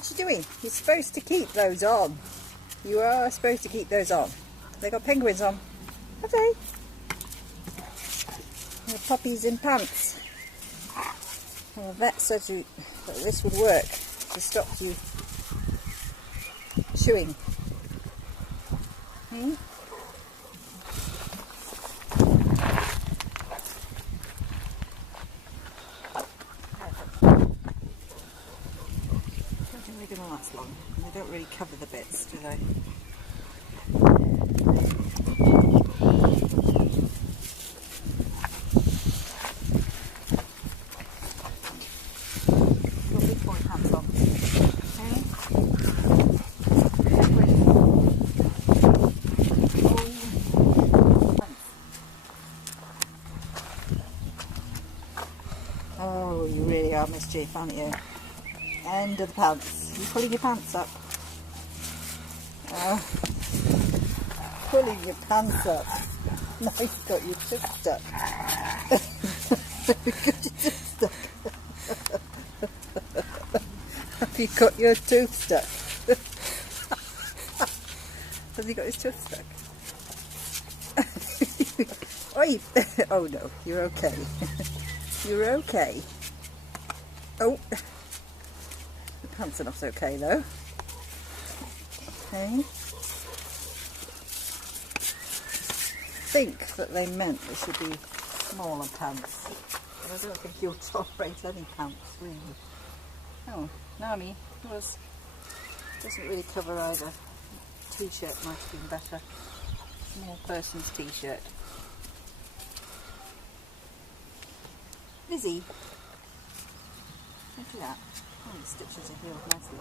What you doing? You're supposed to keep those on. You are supposed to keep those on. They got penguins on. Have they? The puppies in pants. Well, the vet said that this would work to stop you chewing. Hmm? I don't think they're going to last long. They don't really cover the bits, do they? Oh, you really are mischief, aren't you? End of the pants. You're pulling your pants up. Pulling your pants up. Now you've got your tooth stuck. You've got your tooth stuck. Have you got your tooth stuck? Has he got his tooth stuck? Oi! Oh no, you're okay. You're okay. Oh, the pants enough's okay though. Okay. I think that they meant they should be smaller pants. But I don't think you'll tolerate any pants really. Oh, Nami, yours doesn't really cover either. T-shirt might have been better. Small person's t-shirt. Lizzie, look at that. Oh, the stitches are healed nicely.